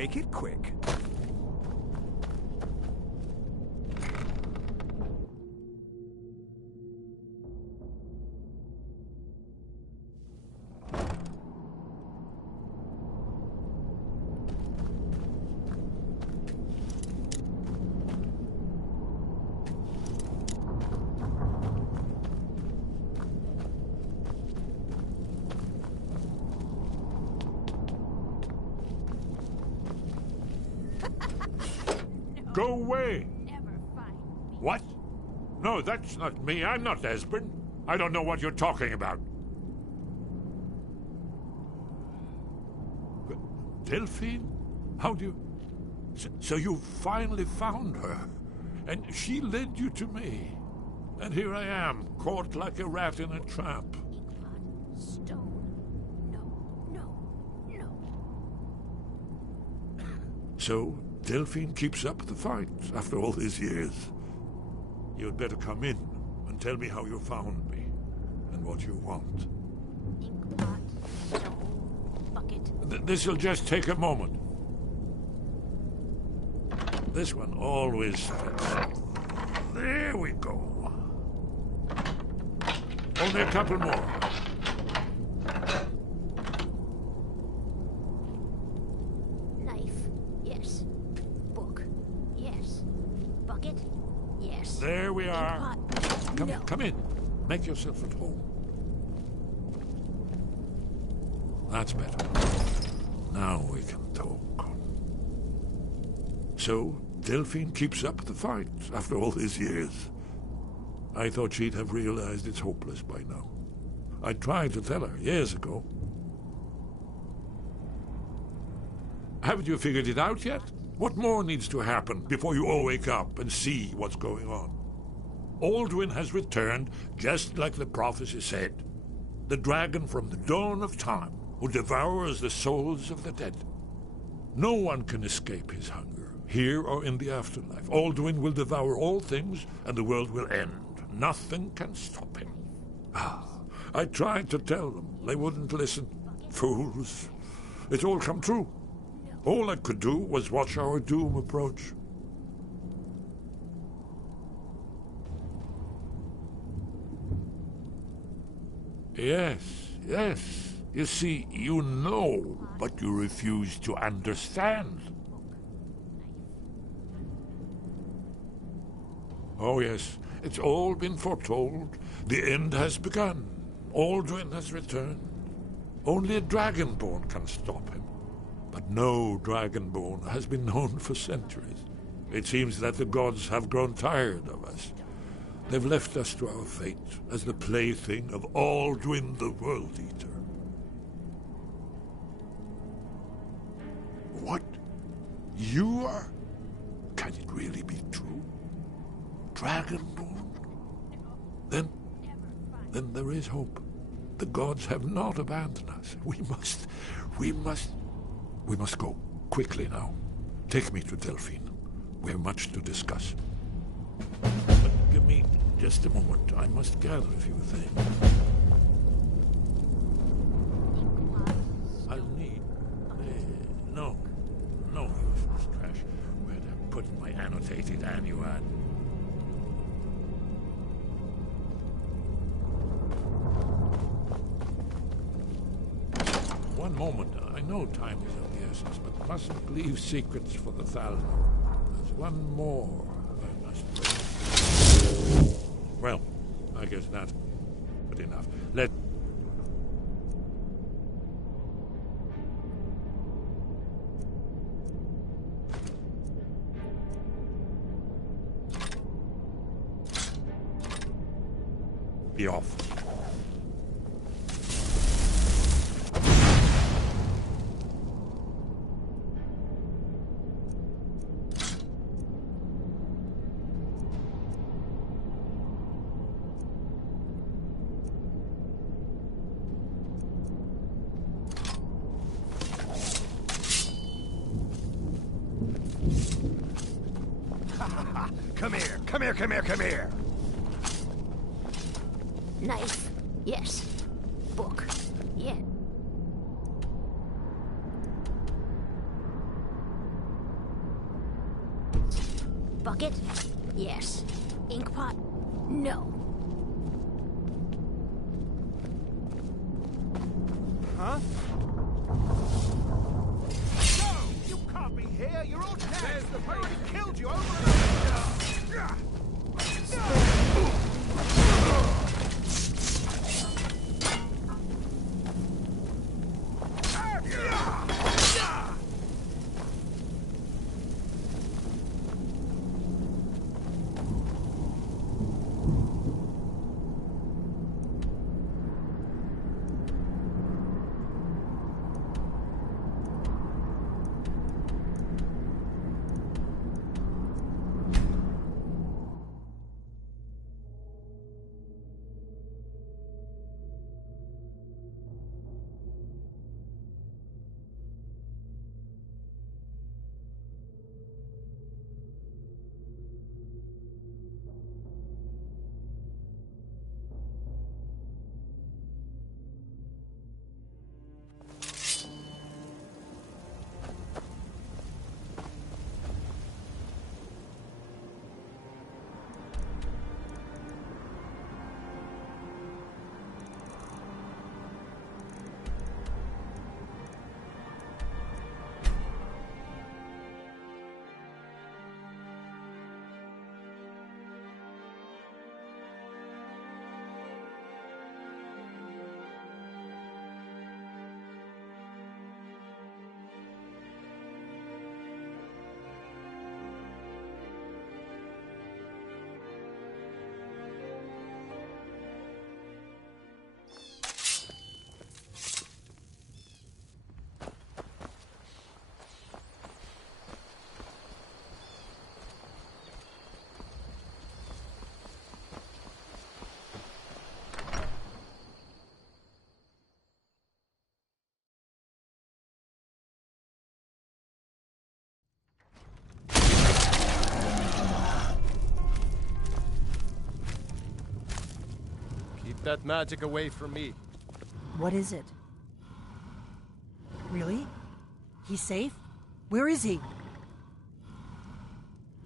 Make it quick. Go away! Never find me. What? No, that's not me. I'm not Esbern. I don't know what you're talking about. Delphine? How do you... So you finally found her, and she led you to me. And here I am, caught like a rat in a trap. Inkpot, stone. No. So, Delphine keeps up the fight after all these years. You'd better come in and tell me how you found me and what you want. Inkpot, stone, bucket. This'll just take a moment. This one always fits. There we go. Only a couple more. Knife, yes. Book, yes. Bucket, yes. There we are. Inkpot, Come in. Make yourself at home. That's better. Now we can talk. So, Delphine keeps up the fight after all these years. I thought she'd have realized it's hopeless by now. I tried to tell her years ago. Haven't you figured it out yet? What more needs to happen before you all wake up and see what's going on? Alduin has returned just like the prophecy said. The dragon from the dawn of time who devours the souls of the dead. No one can escape his hunger, here or in the afterlife. Alduin will devour all things and the world will end. Nothing can stop him. I tried to tell them. They wouldn't listen. Fools. It's all come true. All I could do was watch our doom approach. Yes. You see, you know, but you refuse to understand. Oh, yes. It's all been foretold. The end has begun. Alduin has returned. Only a dragonborn can stop him. But no dragonborn has been known for centuries. It seems that the gods have grown tired of us. They've left us to our fate as the plaything of Alduin the World Eater. What? You are? Can it really be true? Dragonborn? Then there is hope. The gods have not abandoned us. We must go. Quickly now. Take me to Delphine. We have much to discuss. But give me just a moment. I must gather a few things. I'll need... no useless trash. Where'd I put my annotated annuad? One moment. I know time is of the essence, but mustn't leave secrets for the Thalmor. There's one more I must bring. Well, I guess that's good enough. Let... be off. Come here. Knife, yes. Book, yeah. Bucket? Yes. Ink pot? No. Huh? No! You can't be here! You're all dead! There's the I already killed you over and over! Keep that magic away from me. What is it? Really? He's safe? Where is he?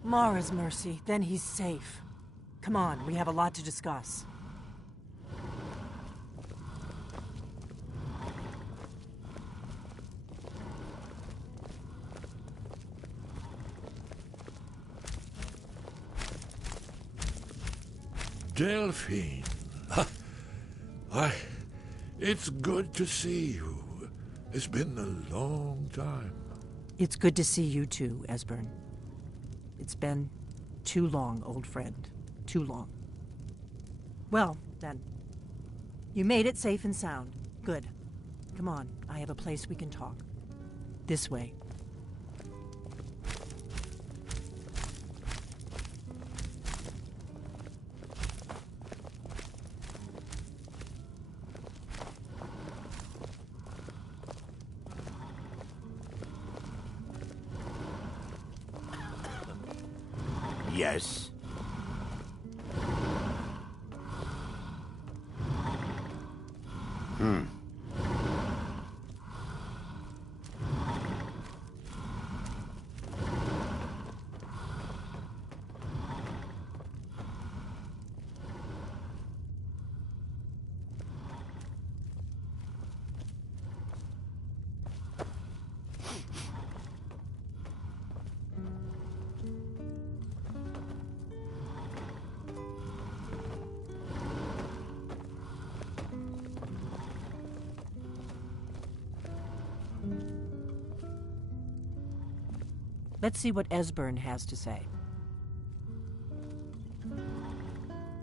Mara's mercy, then he's safe. Come on, we have a lot to discuss. Delphine. It's good to see you. It's been a long time. It's good to see you too, Esbern. It's been too long, old friend. Too long. Well, then. You made it safe and sound. Good. Come on, I have a place we can talk. This way. Yes. Let's see what Esbern has to say.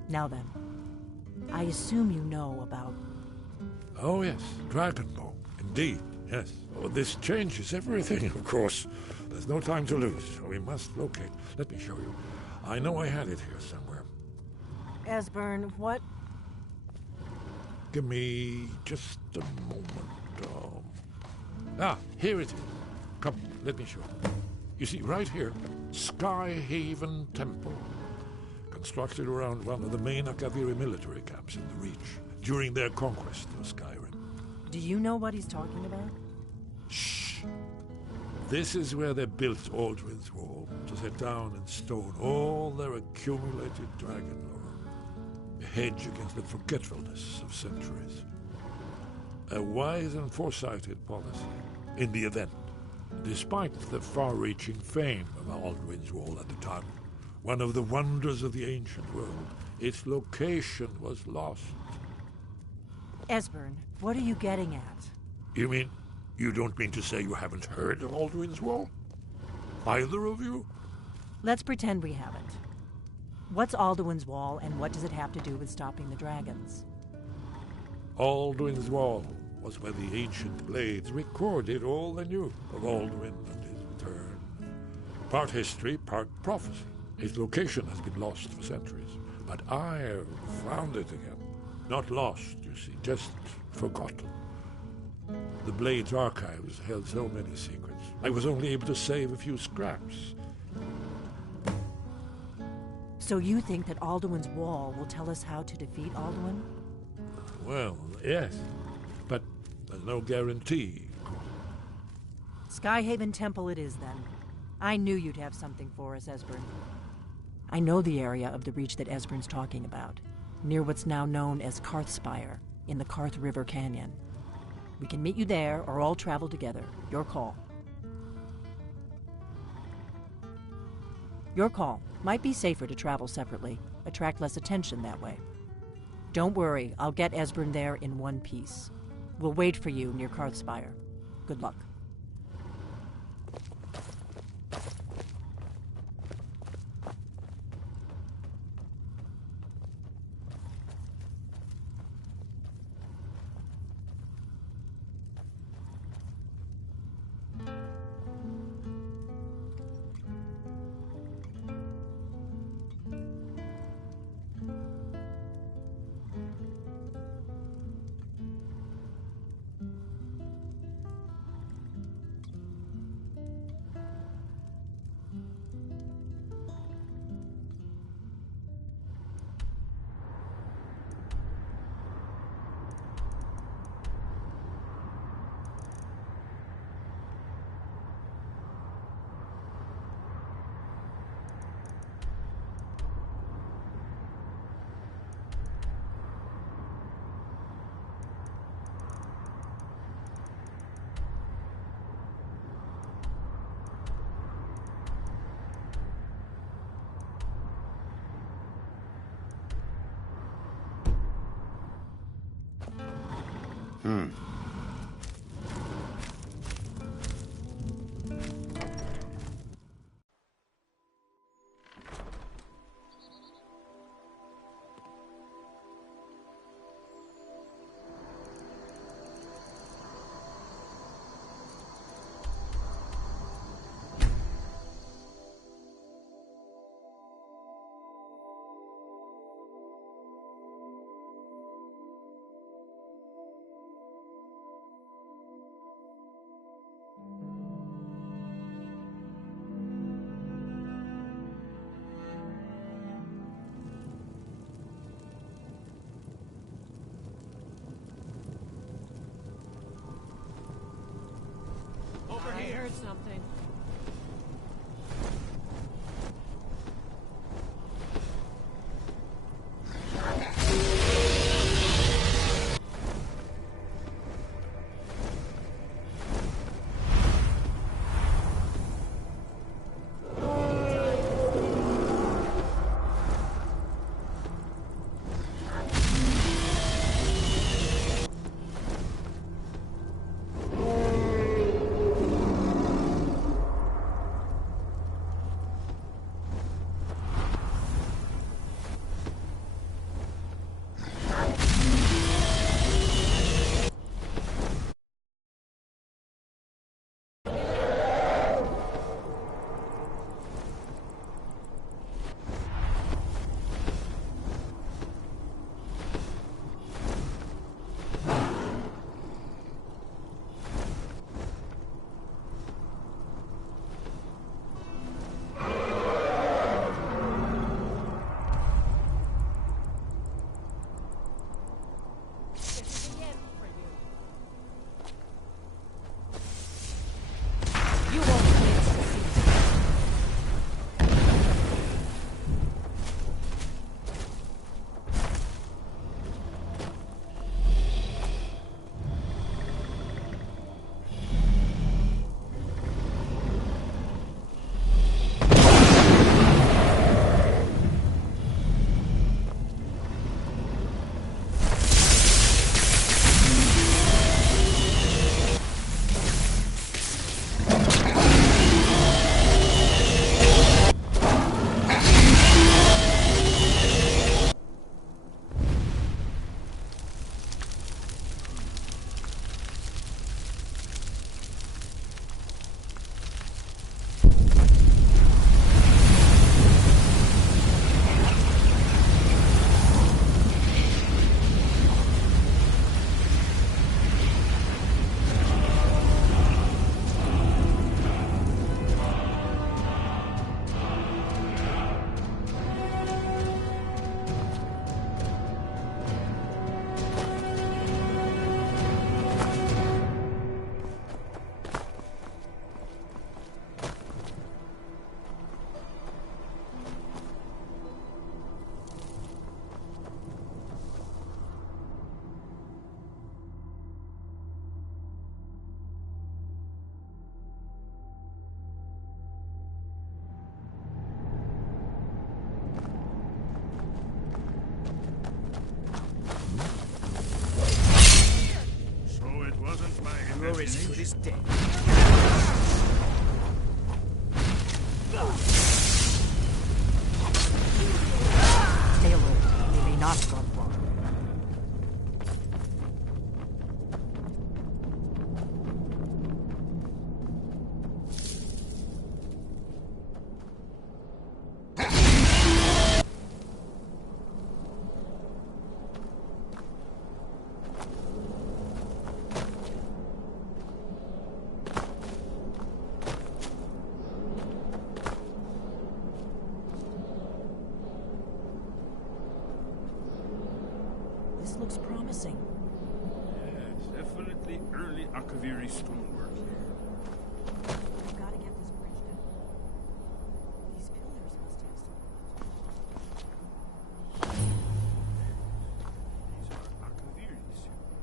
Now then, I assume you know about... Oh, yes, Dragon Ball. Indeed, yes. Oh, this changes everything, of course. There's no time to lose. We must locate. Let me show you. I know I had it here somewhere. Esbern, what? Give me just a moment. Here it is. Come, let me show you. You see, right here, Sky Haven Temple. Constructed around one of the main Akaviri military camps in the Reach during their conquest of Skyrim. Do you know what he's talking about? Shh. This is where they built Aldrin's Wall, to set down in stone all their accumulated dragon lore, a hedge against the forgetfulness of centuries. A wise and foresighted policy in the event. Despite the far-reaching fame of Aldrin's Wall at the time, one of the wonders of the ancient world, its location was lost. Esbern, what are you getting at? You mean, you don't mean to say you haven't heard of Aldrin's Wall? Either of you? Let's pretend we haven't. What's Alduin's Wall, and what does it have to do with stopping the dragons? Aldrin's Wall was where the ancient blades recorded all they knew of Aldrin and his return. Part history, part prophecy. Its location has been lost for centuries, but I found it again. Not lost, you see, just forgotten. The Blade's archives held so many secrets. I was only able to save a few scraps. So you think that Alduin's Wall will tell us how to defeat Alduin? Well, yes, but there's no guarantee, of course. Skyhaven Temple it is, then. I knew you'd have something for us, Esbern. I know the area of the Reach that Esbern's talking about, near what's now known as Karthspire, in the Karth River Canyon. We can meet you there, or all travel together. Your call. Your call. Might be safer to travel separately. Attract less attention that way. Don't worry, I'll get Esbern there in one piece. We'll wait for you near Karthspire. Good luck. I heard something. hero is good as dead. Stay alert. You may not have gone far. This looks promising. Yes, definitely early Akaviri stonework here. We've got to get this bridge down. These pillars must have some... These are Akaviri symbols.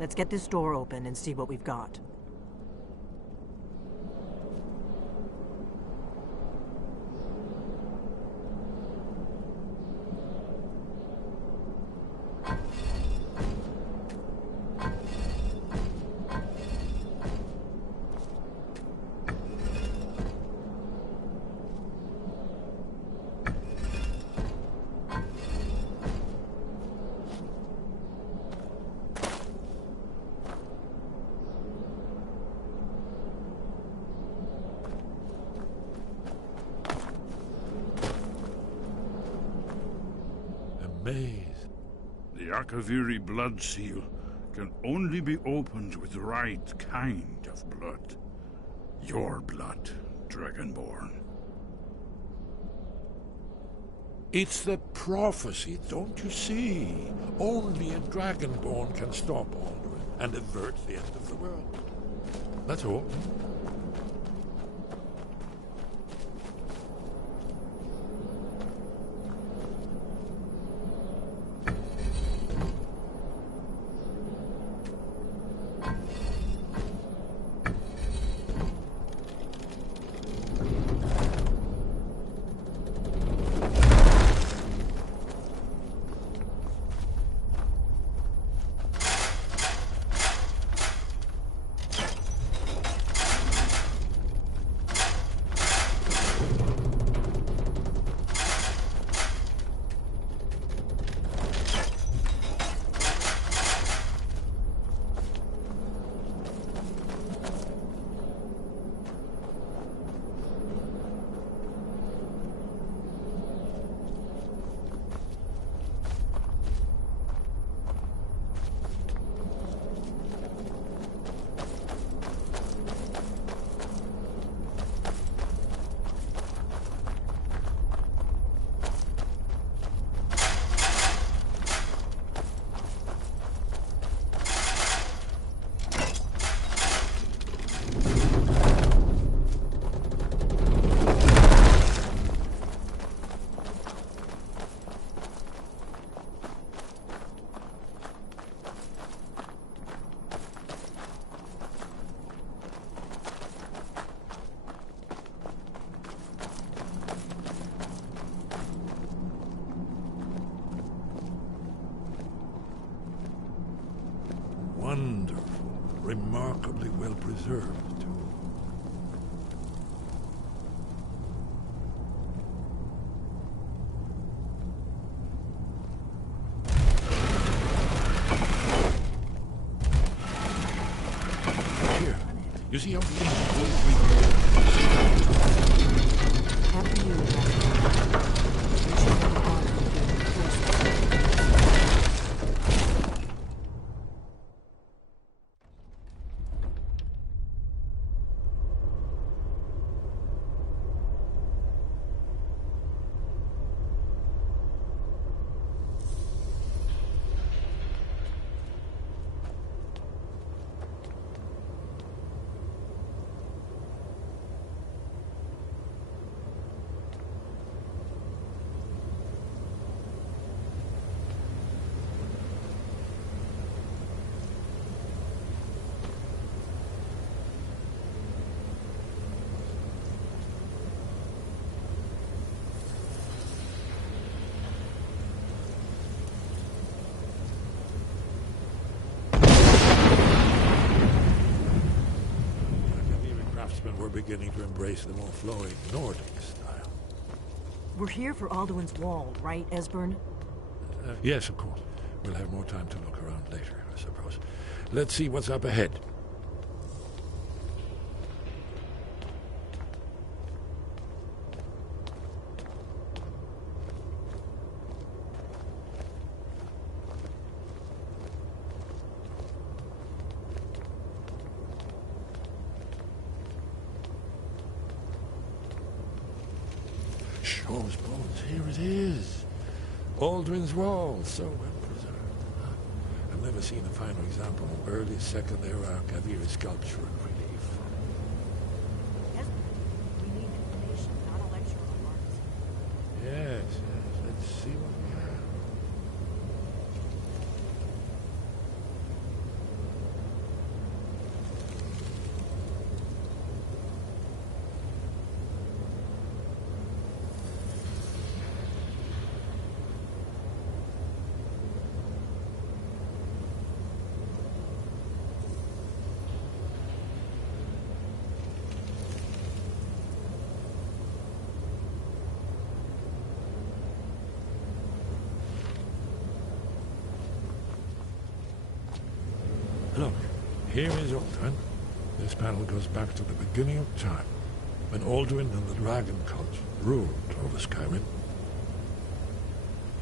Let's get this door open and see what we've got. The Akaviri blood seal can only be opened with the right kind of blood. Your blood, Dragonborn. It's the prophecy, don't you see? Only a Dragonborn can stop Alduin and avert the end of the world. That's all. remarkably well preserved, too. Here, you see how the After you, you should have gone and given forces. We're beginning to embrace the more flowing Nordic style. We're here for Alduin's Wall, right, Esbern? Yes, of course. We'll have more time to look around later, I suppose. Let's see what's up ahead. Shaw's bones, here it is. Alduin's Wall, so well preserved. I've never seen a finer example of early Second Era Kaviri sculpture and relief. Esbern, we need information, not a lecture on Mars. Yes, let's see what we have. Look, here is Alduin. This panel goes back to the beginning of time, when Alduin and the dragon cult ruled over Skyrim.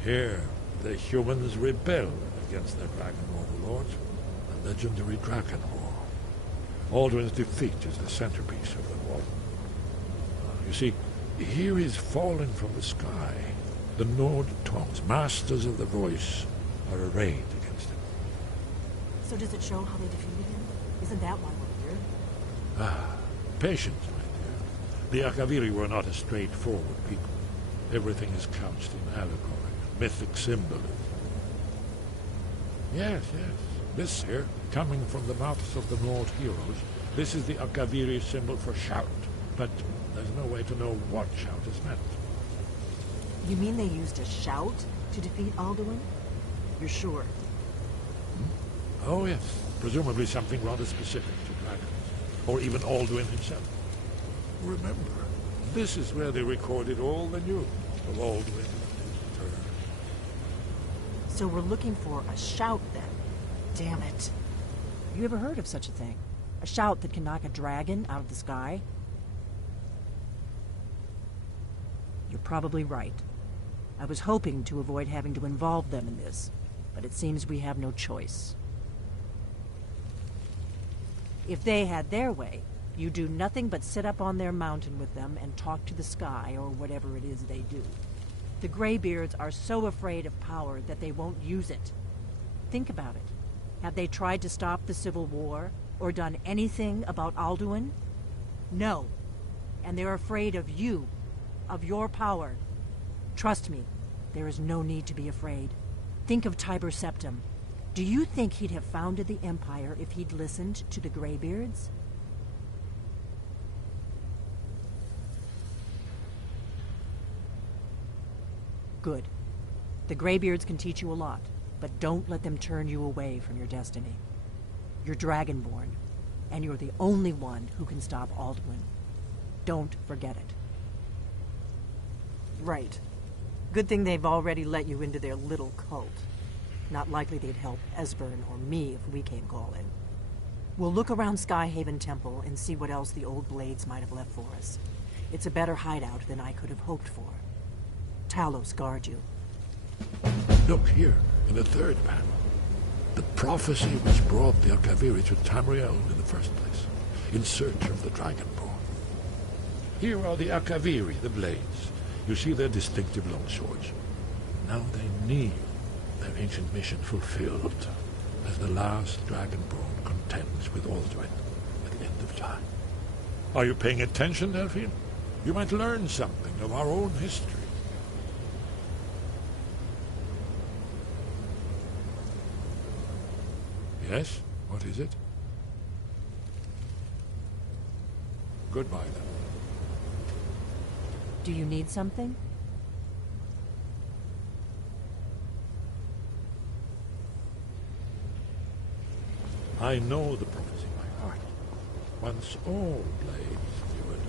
Here, the humans rebelled against their dragon overlords, the legendary Dragon War. Alduin's defeat is the centerpiece of the war. You see, here is fallen from the sky. The Nord tongues, masters of the voice, are arrayed against him. So does it show how they defeated him? Isn't that why we're here? Ah, patience, my dear. The Akaviri were not a straightforward people. Everything is couched in allegory, mythic symbolism. Yes. This here, coming from the mouths of the Nord heroes, this is the Akaviri symbol for shout. But there's no way to know what shout is meant. You mean they used a shout to defeat Alduin? You're sure? Oh, yes. Presumably something rather specific to dragons. Or even Alduin himself. Remember, this is where they recorded all the news of Alduin and his return. So we're looking for a shout then. Damn it. You ever heard of such a thing? A shout that can knock a dragon out of the sky? You're probably right. I was hoping to avoid having to involve them in this, but it seems we have no choice. If they had their way, you do nothing but sit up on their mountain with them and talk to the sky or whatever it is they do. The Greybeards are so afraid of power that they won't use it. Think about it. Have they tried to stop the Civil War or done anything about Alduin? No. And they're afraid of you, of your power. Trust me, there is no need to be afraid. Think of Tiber Septim. Do you think he'd have founded the Empire if he'd listened to the Greybeards? Good. The Greybeards can teach you a lot, but don't let them turn you away from your destiny. You're Dragonborn. And you're the only one who can stop Alduin. Don't forget it. Right. Good thing they've already let you into their little cult. Not likely they'd help Esbern or me if we came calling. We'll look around Skyhaven Temple and see what else the old blades might have left for us. It's a better hideout than I could have hoped for. Talos guard you. Look here, in the third panel. The prophecy which brought the Akaviri to Tamriel in the first place, in search of the Dragonborn. Here are the Akaviri, the blades. You see their distinctive long swords. Now they need their ancient mission fulfilled, as the last Dragonborn contends with Alduin at the end of time. Are you paying attention, Delphine? You might learn something of our own history. Yes? What is it? Goodbye, then. Do you need something? I know the prophecy by heart. Once all blades knew it,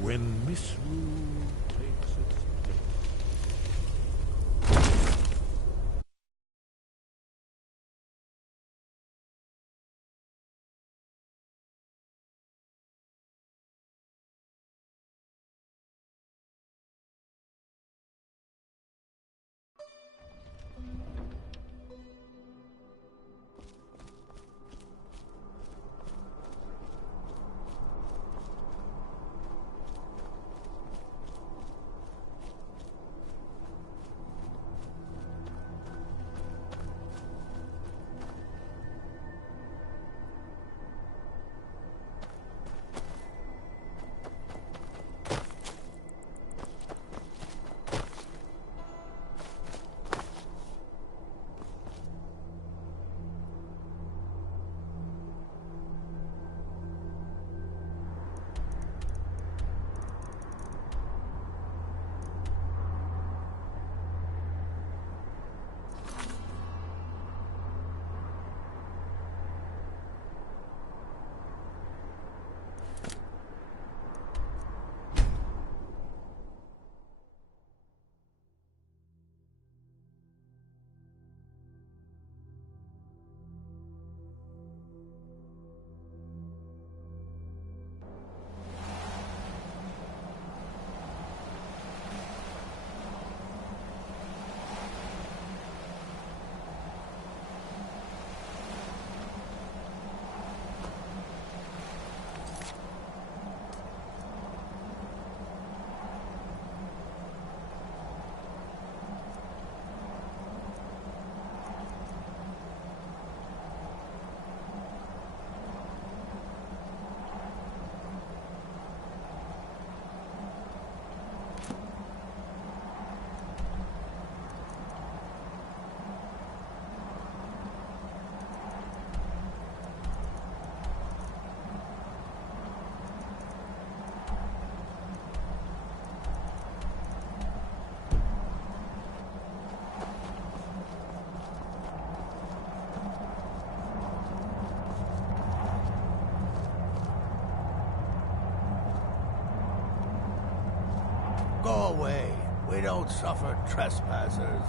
when misrule takes its place. Go away. We don't suffer trespassers.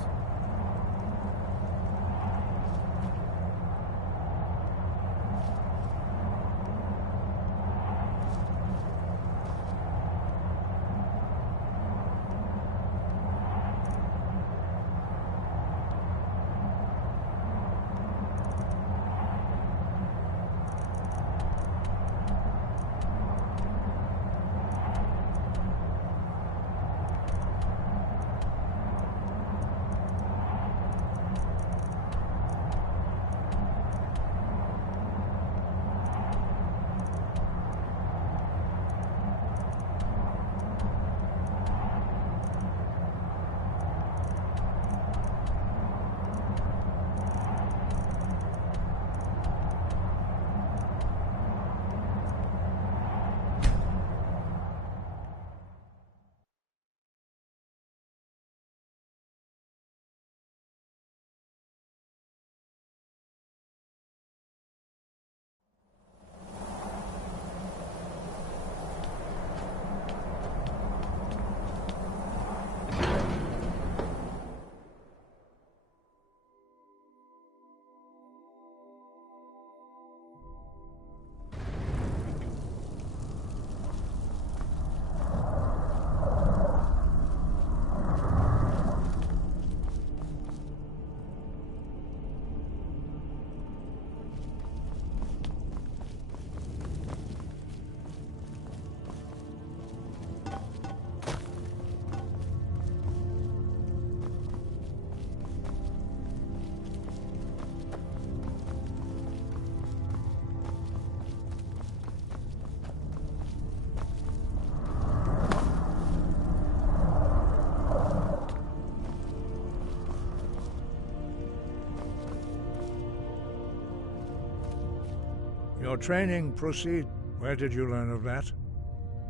Your training proceed. Where did you learn of that?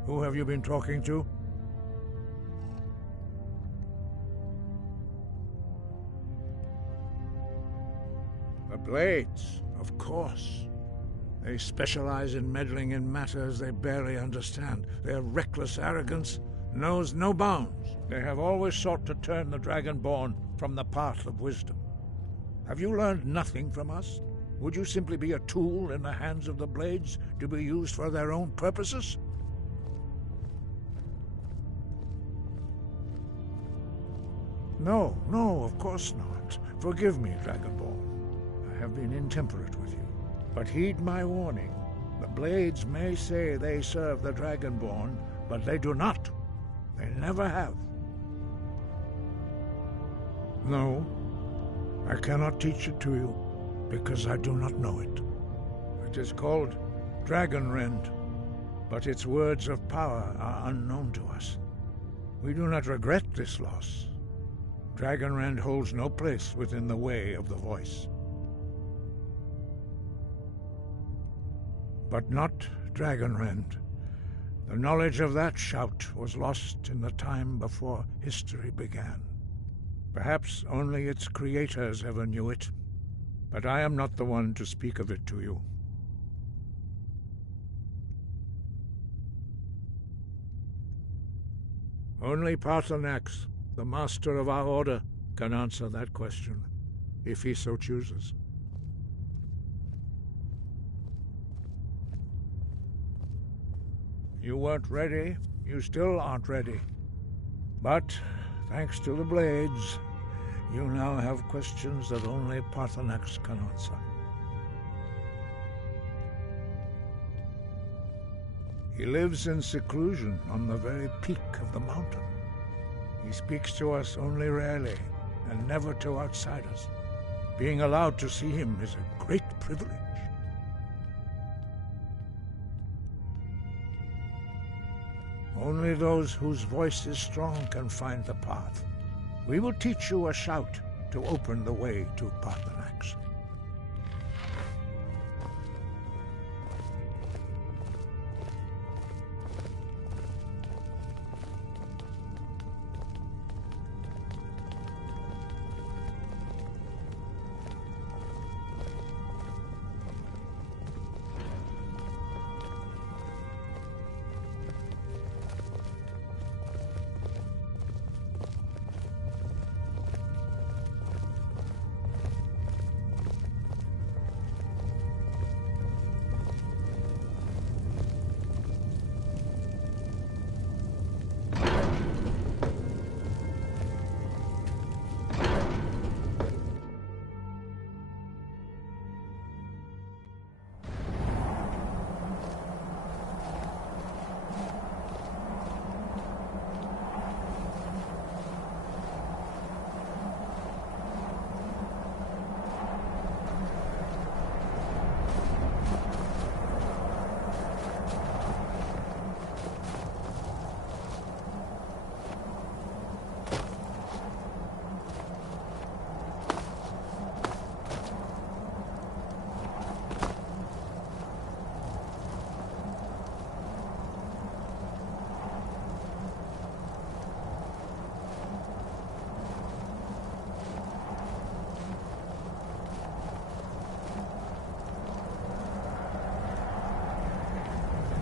Who have you been talking to? The Blades, of course. They specialize in meddling in matters they barely understand. Their reckless arrogance knows no bounds. They have always sought to turn the Dragonborn from the path of wisdom. Have you learned nothing from us? Would you simply be a tool in the hands of the Blades to be used for their own purposes? No, of course not. Forgive me, Dragonborn. I have been intemperate with you. But heed my warning. The Blades may say they serve the Dragonborn, but they do not. They never have. No, I cannot teach it to you, because I do not know it. It is called Dragonrend, but its words of power are unknown to us. We do not regret this loss. Dragonrend holds no place within the way of the voice. But not Dragonrend. The knowledge of that shout was lost in the time before history began. Perhaps only its creators ever knew it, but I am not the one to speak of it to you. Only Paarthurnax, the master of our order, can answer that question, if he so chooses. You weren't ready. You still aren't ready. But, thanks to the Blades, you now have questions that only Paarthurnax can answer. He lives in seclusion on the very peak of the mountain. He speaks to us only rarely, and never to outsiders. Being allowed to see him is a great privilege. Only those whose voice is strong can find the path. We will teach you a shout to open the way to Paarthurnax.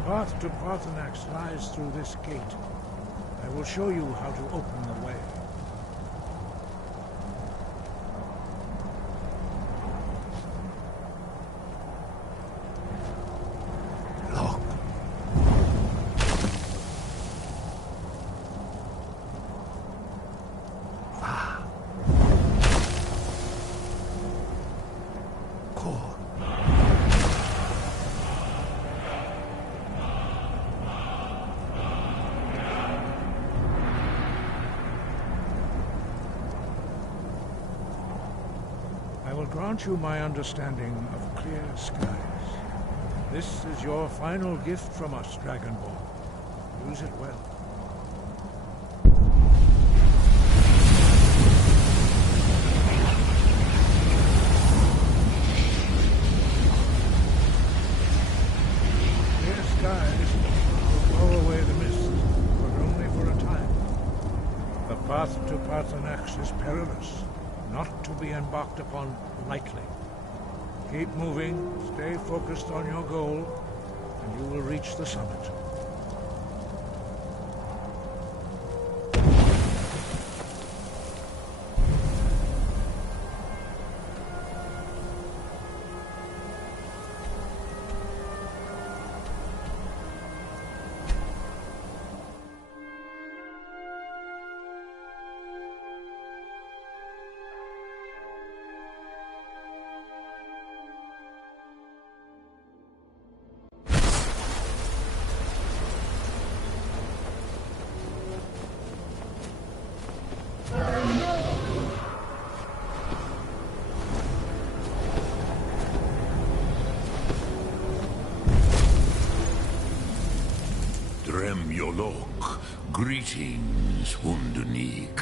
The path to Paarthurnax lies through this gate. I will show you how to open the way. Look. Core. I will grant you my understanding of clear skies. This is your final gift from us, Dragonborn. Use it well. path to Parthenax is perilous, not to be embarked upon lightly. Keep moving, stay focused on your goal, and you will reach the summit. Greetings, Wunderneek.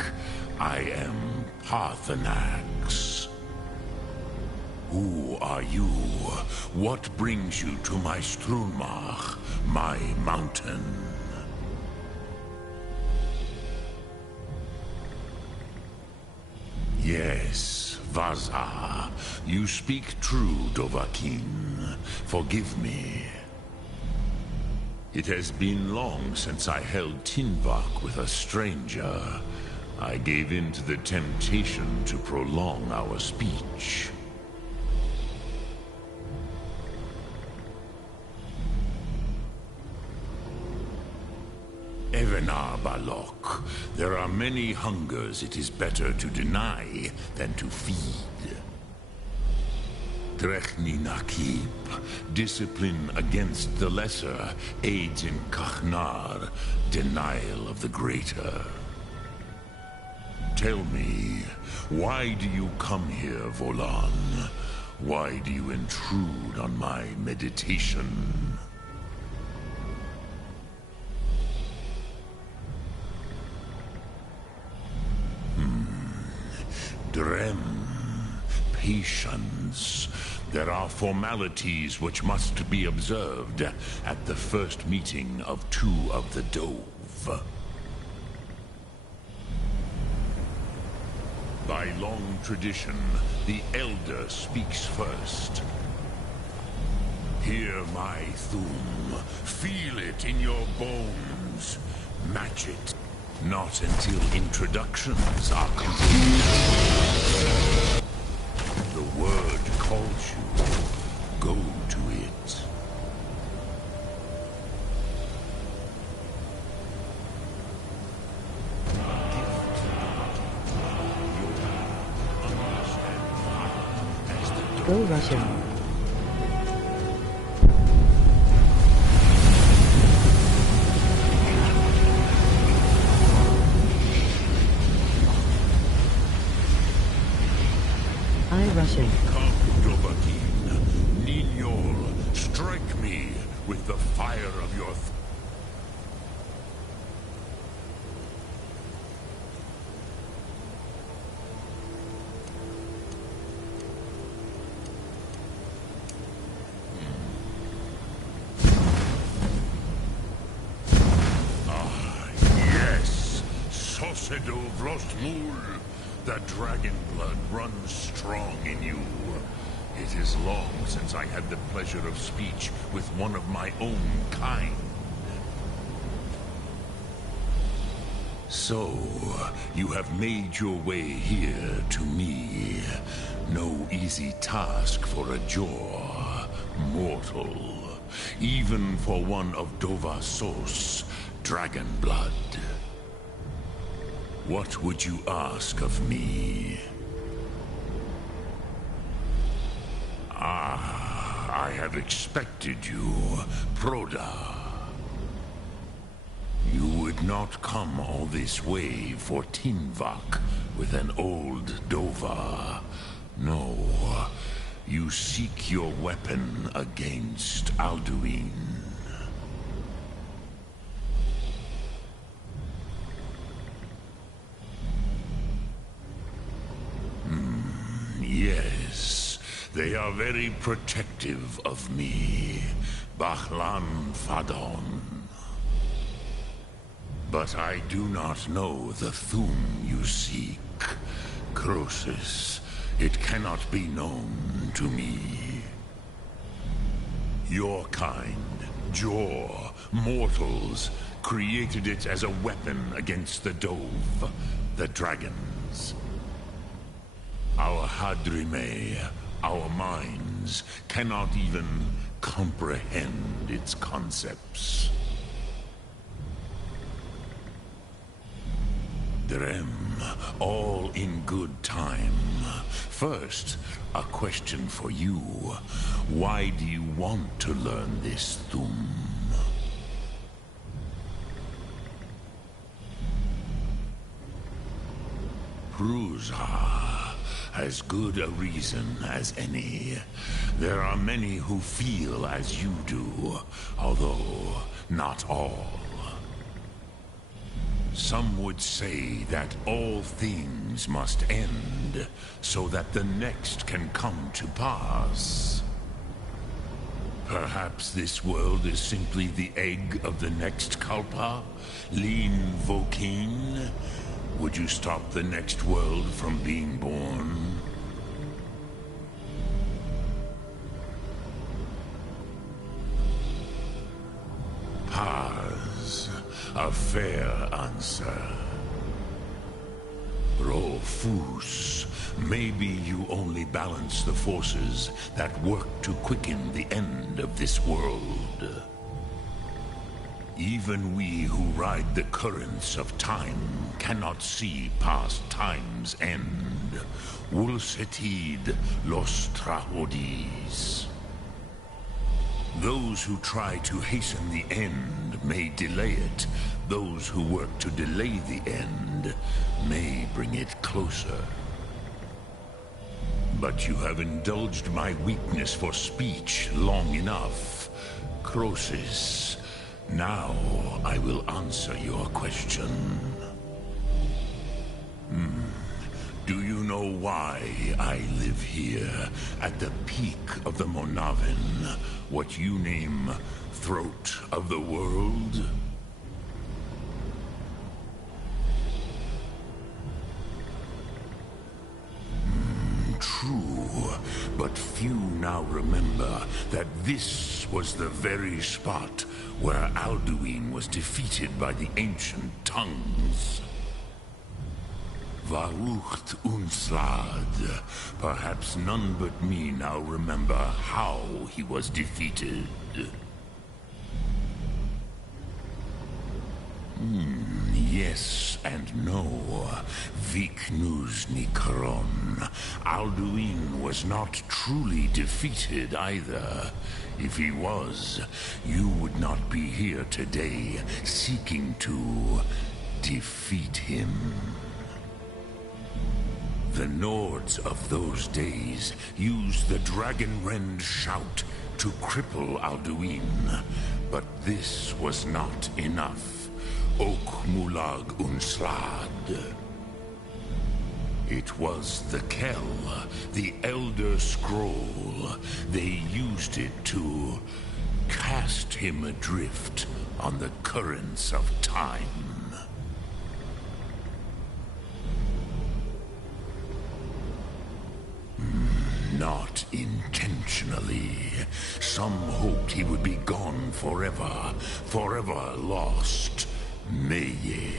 I am Parthenax. Who are you? What brings you to my Strunmach, my mountain? Yes, Vaza. You speak true, Dovahkiin. Forgive me. It has been long since I held Tinvak with a stranger. I gave in to the temptation to prolong our speech. Evenar Balok, there are many hungers it is better to deny than to feed. Drechni Nakib, discipline against the lesser, aids in Kachnar, denial of the greater. Tell me, why do you come here, Volan? Why do you intrude on my meditation? Drem. Patience. There are formalities which must be observed at the first meeting of two of the Dove. By long tradition, the Elder speaks first. Hear my Thum. Feel it in your bones. Match it. Not until introductions are complete. The word calls you. Go to it. Go, Russia. Rushing. Come, Dovahkiin. Ninyol, strike me with the fire of your... Ah, yes! Sosedo Vrostmul! The dragon blood runs strong in you. It is long since I had the pleasure of speech with one of my own kind. So, you have made your way here to me. No easy task for a Jor, mortal. Even for one of Dovahsos, dragon blood. What would you ask of me? Ah, I have expected you, Proda. You would not come all this way for Tinvak with an old Dova. No, you seek your weapon against Alduin. Yes, they are very protective of me, Bahlan Fadon. But I do not know the Thum you seek. Croesus, it cannot be known to me. Your kind, Jor, mortals, created it as a weapon against the Dove, the dragons. Our Hadrime, our minds, cannot even comprehend its concepts. Drem, all in good time. First, a question for you. Why do you want to learn this Thum? Prusa, as good a reason as any. There are many who feel as you do, although not all. Some would say that all things must end, so that the next can come to pass. Perhaps this world is simply the egg of the next Kalpa? Lean Vokin? Would you stop the next world from being born? Paz. A fair answer. Rolfus, maybe you only balance the forces that work to quicken the end of this world. Even we who ride the currents of time cannot see past time's end. Wulsetid los trahodis. Those who try to hasten the end may delay it. Those who work to delay the end may bring it closer. But you have indulged my weakness for speech long enough. Croesus, now I will answer your question. Do you know why I live here, at the peak of the Monavin, what you name Throat of the World? True, but few now remember that this was the very spot where Alduin was defeated by the ancient tongues. Varucht Unslad. Perhaps none but me now remember how he was defeated. Yes and no. Viknus Nikron. Alduin was not truly defeated either. If he was, you would not be here today seeking to defeat him. The Nords of those days used the Dragonrend shout to cripple Alduin, but this was not enough. Ok Mulag Unslad. It was the Kell, the Elder Scroll. They used it to cast him adrift on the currents of time. Not intentionally. Some hoped he would be gone forever, forever lost. Meye.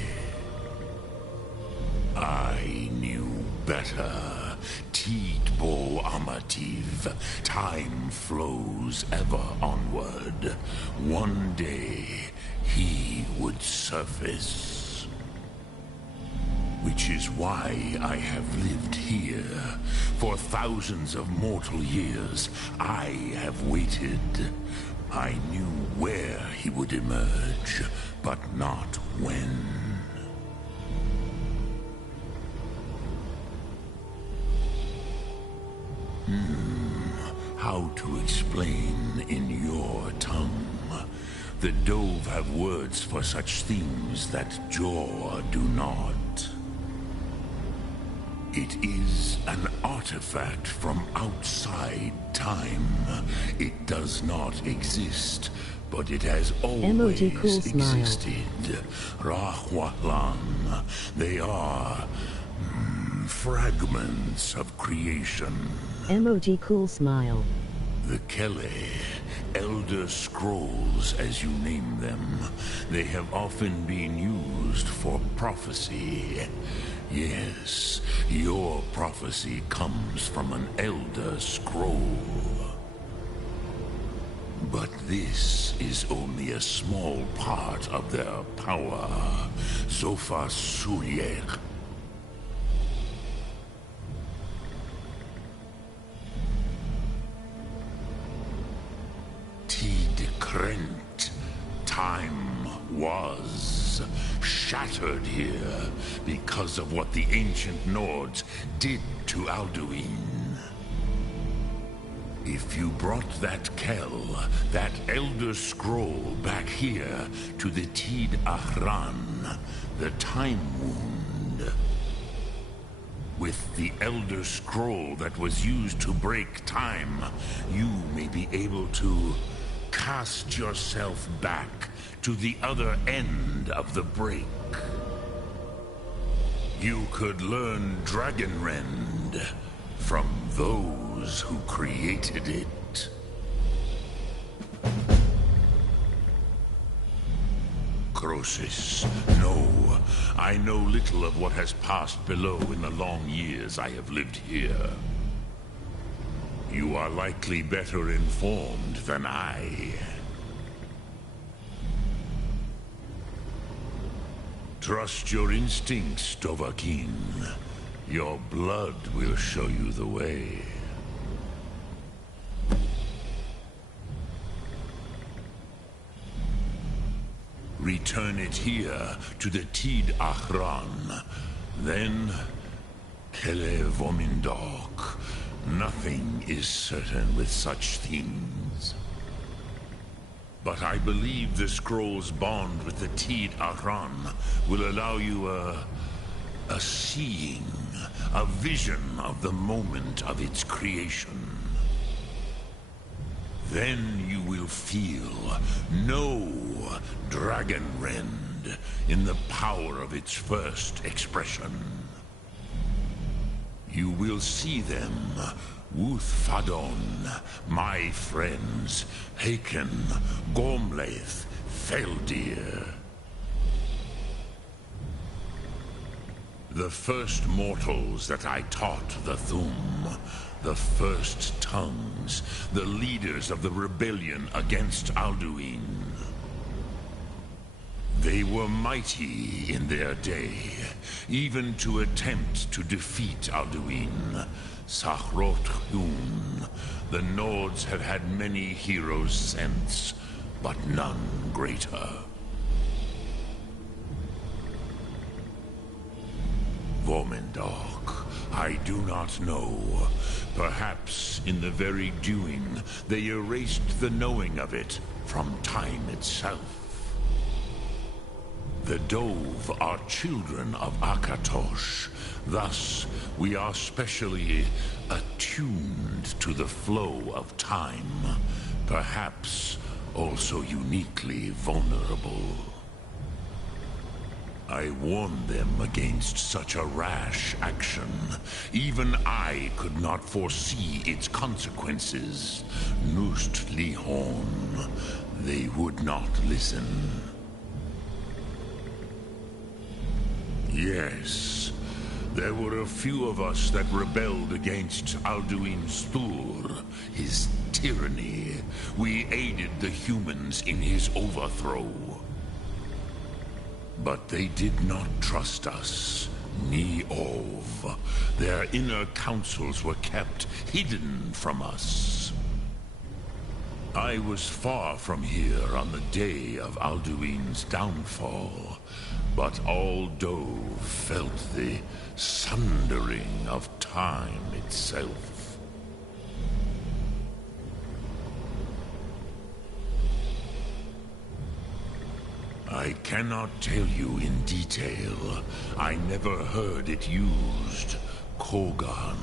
I knew better. Tidbo Amativ. Time flows ever onward. One day, he would surface. Which is why I have lived here. For thousands of mortal years, I have waited. I knew where he would emerge, but not when. How to explain in your tongue? The Dove have words for such themes that Jor do not. It is an artifact from outside time. It does not exist, but it has always cool smile. existed. Rahwalan. They are fragments of creation. Emoji cool smile. The Kele, Elder Scrolls as you name them, they have often been used for prophecy. Yes, your prophecy comes from an Elder Scroll. But this is only a small part of their power. Sofa Suryer. Krent. Time was shattered here because of what the ancient Nords did to Alduin. If you brought that Kell, that Elder Scroll, back here to the Tid Ahran, the Time Wound, with the Elder Scroll that was used to break time, you may be able to cast yourself back to the other end of the break. You could learn Dragonrend from those who created it. Croesus, no. I know little of what has passed below in the long years I have lived here. You are likely better informed than I. Trust your instincts, Dovahkiin. Your blood will show you the way. Return it here to the Tid Ahran. Then, Kele Vomindok. Nothing is certain with such things. But I believe the scroll's bond with the Tid Ahran will allow you a seeing, a vision of the moment of its creation. Then you will feel, know Dragonrend in the power of its first expression. You will see them, Wuthfadon, my friends, Haken, Gormlaith, Feldir. The first mortals that I taught the Thum, the first tongues, the leaders of the rebellion against Alduin. They were mighty in their day, even to attempt to defeat Alduin. Sahrot-Hun, the Nords have had many heroes since, but none greater. Vomindok, I do not know. Perhaps in the very doing, they erased the knowing of it from time itself. The Dove are children of Akatosh. Thus, we are specially attuned to the flow of time. Perhaps also uniquely vulnerable. I warned them against such a rash action. Even I could not foresee its consequences. Nust Lihon, they would not listen. Yes, there were a few of us that rebelled against Alduin Stur, his tyranny. We aided the humans in his overthrow. But they did not trust us, ni Ov. Their inner councils were kept hidden from us. I was far from here on the day of Alduin's downfall, but all Dove felt the sundering of time itself. I cannot tell you in detail. I never heard it used. Kogan.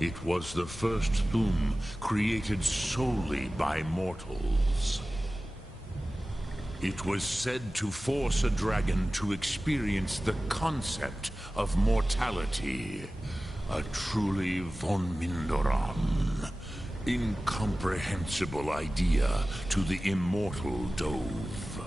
It was the first Thu'um created solely by mortals. It was said to force a dragon to experience the concept of mortality. A truly von Mindoran, incomprehensible idea to the immortal Dove.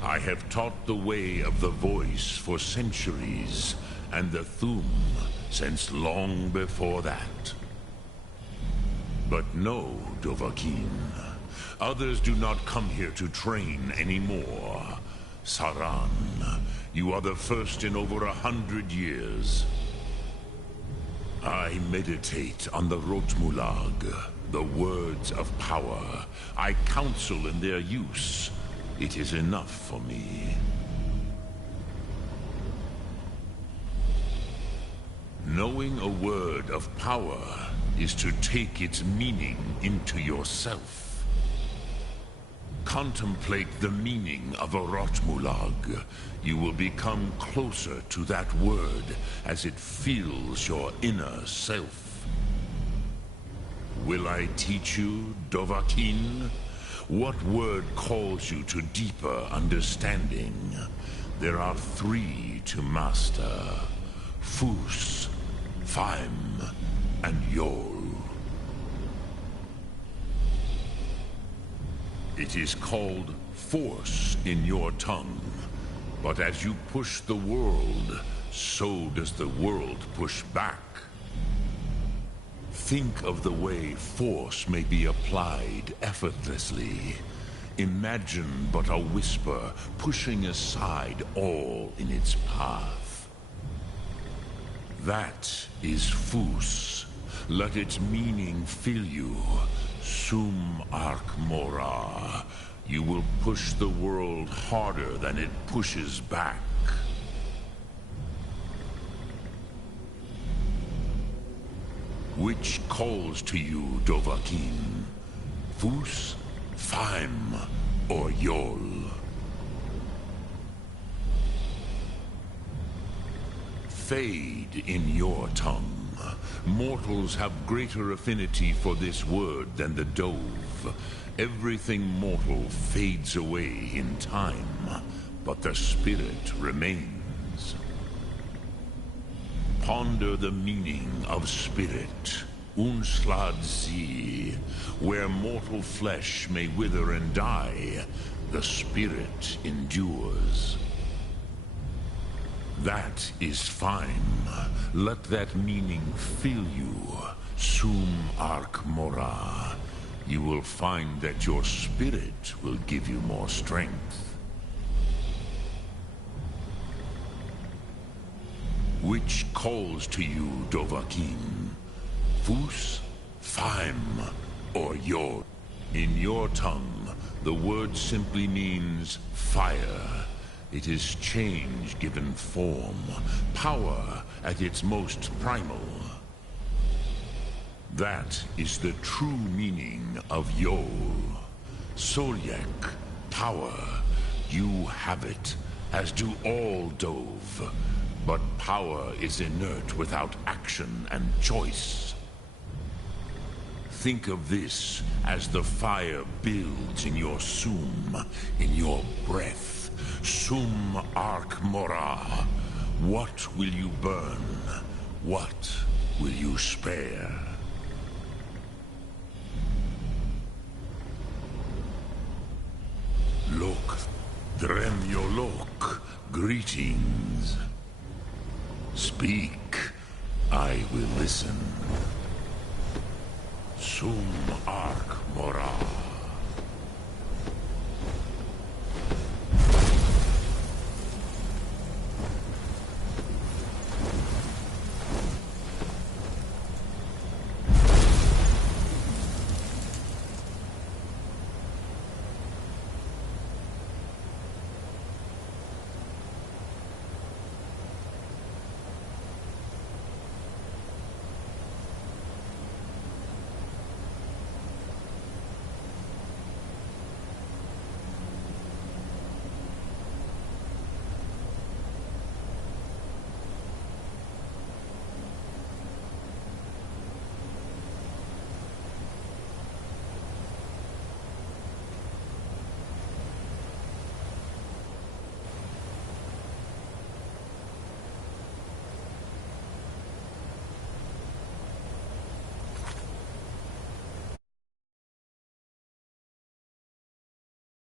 I have taught the way of the voice for centuries, and the Thu'um since long before that. But no, Dovahkiin. Others do not come here to train anymore. Saran, you are the first in over 100 years. I meditate on the Rotmulag, the words of power. I counsel in their use. It is enough for me. Knowing a word of power is to take its meaning into yourself. Contemplate the meaning of a Rotmulag. You will become closer to that word as it fills your inner self. Will I teach you, Dovahkiin? What word calls you to deeper understanding? There are 3 to master: Fus, Faim, and Yol. It is called force in your tongue, but as you push the world, so does the world push back. Think of the way force may be applied effortlessly. Imagine but a whisper pushing aside all in its path. That is Fus. Let its meaning fill you. Sum Ark Mora. You will push the world harder than it pushes back. Which calls to you, Dovahkiin? Fus, Faim, or Yol? Fade in your tongue. Mortals have greater affinity for this word than the Dove. Everything mortal fades away in time, but the spirit remains. Ponder the meaning of spirit, Unslad Zi. Where mortal flesh may wither and die, the spirit endures. That is fine. Let that meaning fill you, Sum Ark Mora. You will find that your spirit will give you more strength. Which calls to you, Dovahkiin? Fus, Faim, or Yol? In your tongue, the word simply means fire. It is change given form, power at its most primal. That is the true meaning of Yol. Solyek, power. You have it, as do all Dove. But power is inert without action and choice. Think of this as the fire builds in your Sum, in your breath. Sum Ark Mora. What will you burn? What will you spare? Lok, Dremyolok, greetings. Speak, I will listen. Sum Ark Mora.